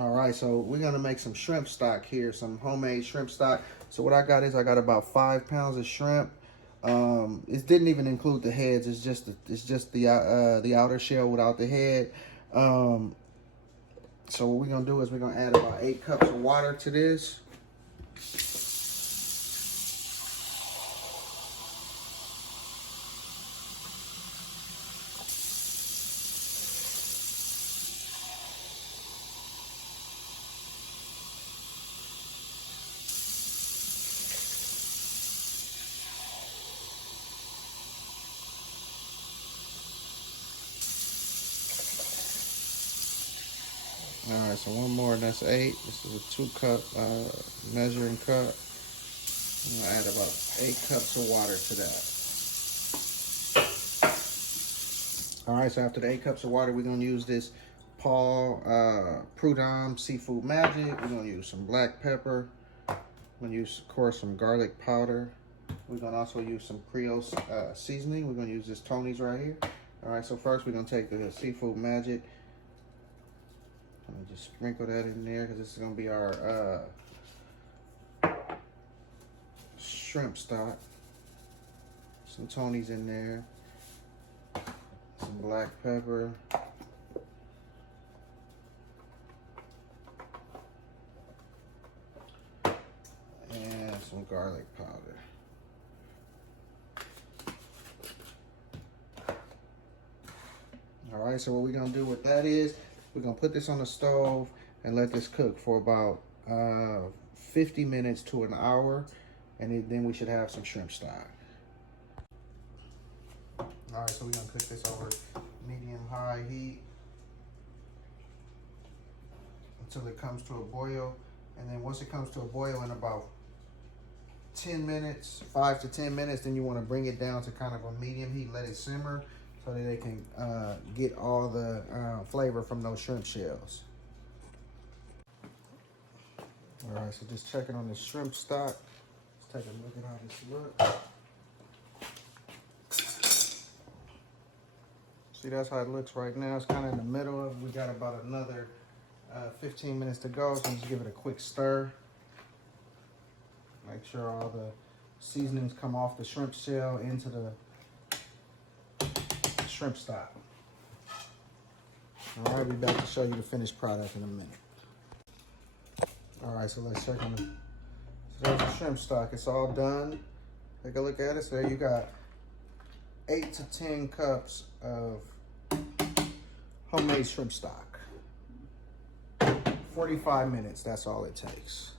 All right, so we're gonna make some shrimp stock here, some homemade shrimp stock. So what I got is I got about 5 pounds of shrimp. It didn't even include the heads. It's just the outer shell without the head. So what we're gonna do is we're gonna add about 8 cups of water to this. All right, so one more, and that's 8. This is a 2-cup measuring cup. I'm gonna add about 8 cups of water to that. All right, so after the 8 cups of water, we're gonna use this Paul Prudhomme Seafood Magic. We're gonna use some black pepper. I'm gonna use, of course, some garlic powder. We're gonna also use some Creole seasoning. We're gonna use this Tony's right here. All right, so first we're gonna take the Seafood Magic. I'm gonna just sprinkle that in there because this is gonna be our shrimp stock. Some Tony's in there. Some black pepper. And some garlic powder. All right, so what we're gonna do with that is we're gonna put this on the stove and let this cook for about 50 minutes to an hour, and then we should have some shrimp stock. All right, so we're gonna cook this over medium-high heat until it comes to a boil, and then once it comes to a boil in about 10 minutes, 5 to 10 minutes, then you want to bring it down to kind of a medium heat, let it simmer so that it can get all the flavor from those shrimp shells. All right, so just checking on the shrimp stock. Let's take a look at how this looks. See, that's how it looks right now. It's kind of in the middle of, we got about another 15 minutes to go, so just give it a quick stir. Make sure all the seasonings come off the shrimp shell into the shrimp stock. All right, we'll be back to show you the finished product in a minute. All right, so let's check on the, so there's the shrimp stock. It's all done. Take a look at it. So there you got 8 to 10 cups of homemade shrimp stock. 45 minutes, that's all it takes.